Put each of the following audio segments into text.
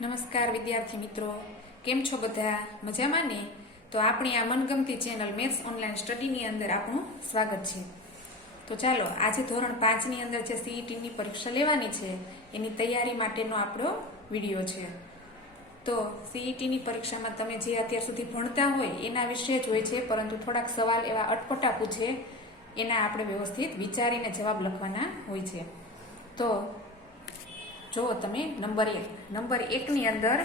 નમસ્કાર વિદ્યાર્થી મિત્રો. કેમ છો બધા? મજામાં ને? તો આપણી આ મનગમતી ચેનલ મેથ્સ ઓનલાઈન સ્ટડીની અંદર આપણું સ્વાગત છે. તો ચાલો, આજે ધોરણ પાંચની અંદર જે સીઈટીની પરીક્ષા લેવાની છે, એની તૈયારી માટેનો આપણો વીડિયો છે. તો સીઈટીની પરીક્ષામાં તમે જે અત્યાર સુધી ભણતા હોય, એના વિશે જ હોય છે, પરંતુ થોડાક સવાલ એવા અટપટા પૂછે, એના આપણે વ્યવસ્થિત વિચારીને જવાબ લખવાના હોય છે. તો જુઓ તમે નંબર એક, નંબર એકની અંદર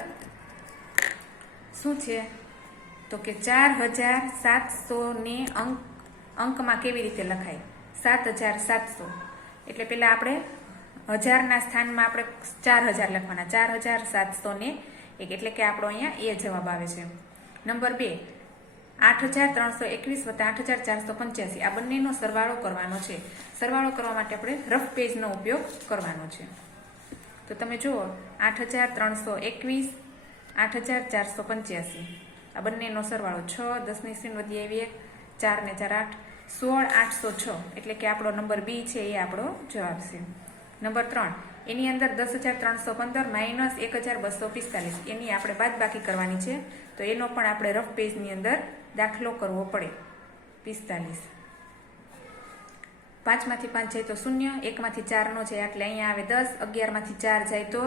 શું છે? તો કે ચાર હજાર સાતસો ને અંક, અંકમાં કેવી રીતે લખાય? સાત હજાર સાતસો. એટલે પહેલાં આપણે હજારના સ્થાનમાં આપણે ચાર હજાર લખવાના. ચાર હજાર સાતસો ને એક, એટલે કે આપણો અહીંયા એ જવાબ આવે છે. નંબર બે, આઠ હજાર ત્રણસો એકવીસ વત્તા આઠ હજાર ચારસો પંચ્યાસી. આ બંનેનો સરવાળો કરવાનો છે. સરવાળો કરવા માટે આપણે રફ પેજનો ઉપયોગ કરવાનો છે. તો તમે જુઓ, આઠ હજાર ત્રણસો એકવીસ, આઠ હજાર ચારસો પંચ્યાસી. આ બંનેનો સરવાળો છ, દસની સીન વધી આવી એક ચાર ને ચાર આઠ, સોળ આઠસો છ. એટલે કે આપણો નંબર બી છે એ આપણો જવાબ છે. નંબર ત્રણ, એની અંદર દસ હજાર ત્રણસો પંદર માઇનસ એક હજાર બસો પિસ્તાલીસ. એની આપણે બાદબાકી કરવાની છે. તો એનો પણ આપણે રફ પેજની અંદર દાખલો કરવો પડે. પિસ્તાલીસ. પાંચમાંથી પાંચ જાય તો શૂન્ય, એકમાંથી ચારનો છે એટલે અહીંયા આવે દસ, અગિયારમાંથી ચાર જાય તો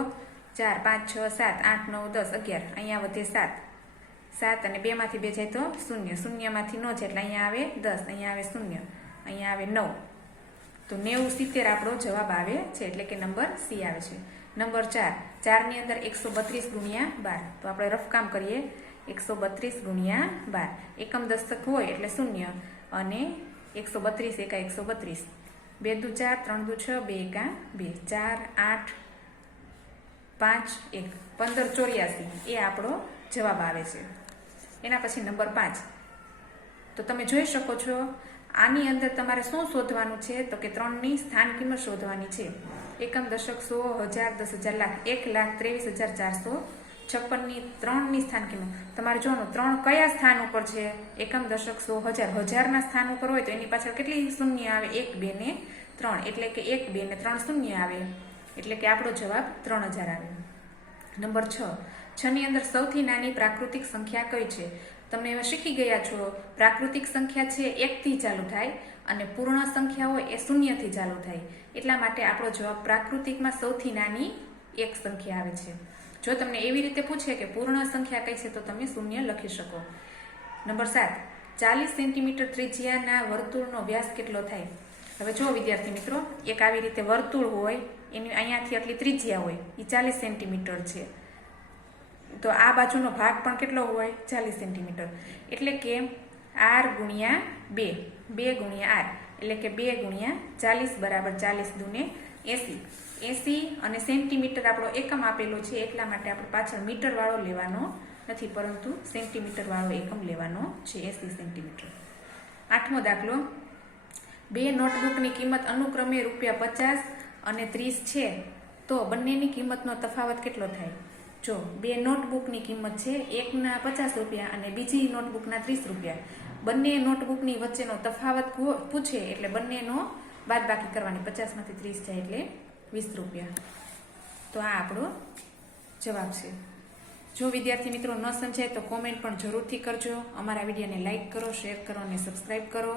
ચાર, પાંચ, છ, સાત, આઠ, નવ, દસ, અગિયાર, અહીંયા વધે સાત. સાત અને બેમાંથી બે જાય તો શૂન્ય, શૂન્યમાંથી નો છે એટલે અહીંયા આવે દસ, અહીંયા આવે શૂન્ય, અહીંયા આવે નવ. તો નેવું સિત્તેર આપણો જવાબ આવે છે, એટલે કે નંબર સી આવે છે. નંબર ચાર, ચારની અંદર એકસો બત્રીસ ગુણ્યા બાર. તો આપણે રફકામ કરીએ. એકસો બત્રીસ ગુણ્યા બાર. એકમ દસ્તક હોય એટલે શૂન્ય અને એકસો બત્રીસ, એકા એકસો બત્રીસ. બે દુ ચાર, ત્રણ દુ છ, બે એકા બે. ચાર, આઠ, પાંચ, એક. પંદર ચોર્યાસી. એ આપણો જવાબ આવે છે. એના પછી નંબર પાંચ. તો તમે જોઈ શકો છો, આની અંદર તમારે શું શોધવાનું છે? તો કે ત્રણની સ્થાન કિંમત શોધવાની છે. એકમ દશક સો હજાર દસ હજાર લાખ, એક લાખ ત્રેવીસ હજાર ચારસો છપ્પનની ત્રણની સ્થાન કિંમત તમારે જોવાનું, ત્રણ કયા સ્થાન ઉપર છે? એકમ, દશક, સો, હજાર. હજારના સ્થાન ઉપર હોય તો એની પાછળ કેટલી શૂન્ય આવે? એક, બે ને ત્રણ. એટલે કે એક, બે ને ત્રણ શૂન્ય આવે. એટલે કે આપણો જવાબ ત્રણ હજાર આવે. નંબર છ. છની અંદર સૌથી નાની પ્રાકૃતિક સંખ્યા કઈ છે? તમે એવા શીખી ગયા છો. પ્રાકૃતિક સંખ્યા છે એકથી ચાલુ થાય અને પૂર્ણ સંખ્યા હોય એ શૂન્યથી ચાલુ થાય. એટલા માટે આપણો જવાબ પ્રાકૃતિકમાં સૌથી નાની એક સંખ્યા આવે છે. જો તમને એવી રીતે પૂછે કે પૂર્ણ સંખ્યા કઈ છે, તો તમે શૂન્ય લખી શકો. નંબર સાત, ચાલીસ સેન્ટીમીટર ત્રિજ્યાના વર્તુળનો વ્યાસ કેટલો થાય? હવે જો વિદ્યાર્થી મિત્રો, એક આવી રીતે વર્તુળ હોય, એની અહીંયાથી આટલી ત્રિજ્યા હોય એ ચાલીસ સેન્ટીમીટર છે. તો આ બાજુનો ભાગ પણ કેટલો હોય? ચાલીસ સેન્ટીમીટર. એટલે કે આર ગુણ્યા બે બે ગુણ્યા આર, એટલે કે બે ગુણ્યા ચાલીસ બરાબર ચાલીસ દુને એસી. એસી અને સેન્ટીમીટર આપણો એકમ આપેલો છે એટલા માટે આપણે પાછળ મીટર વાળો લેવાનો નથી, પરંતુ સેન્ટીમીટર વાળો એકમ લેવાનો છે, એસી સેન્ટીમીટર. આઠમો દાખલો. બે નોટબુકની કિંમત અનુક્રમે રૂપિયા પચાસ અને ત્રીસ છે, તો બંનેની કિંમતનો તફાવત કેટલો થાય? જો, બે નોટબુકની કિંમત છે, એકના પચાસ રૂપિયા અને બીજી નોટબુકના ત્રીસ રૂપિયા. બંને નોટબુકની વચ્ચેનો તફાવત પૂછે એટલે બંનેનો બાદબાકી કરવાની પચાસમાંથી ત્રીસ જાય એટલે વીસ રૂપિયા. તો આ આપણો જવાબ છે. જો વિદ્યાર્થી મિત્રો ન સમજાય તો કોમેન્ટ પણ જરૂરથી કરજો. અમારા વિડીયોને લાઇક કરો શેર કરો અને સબસ્ક્રાઈબ કરો.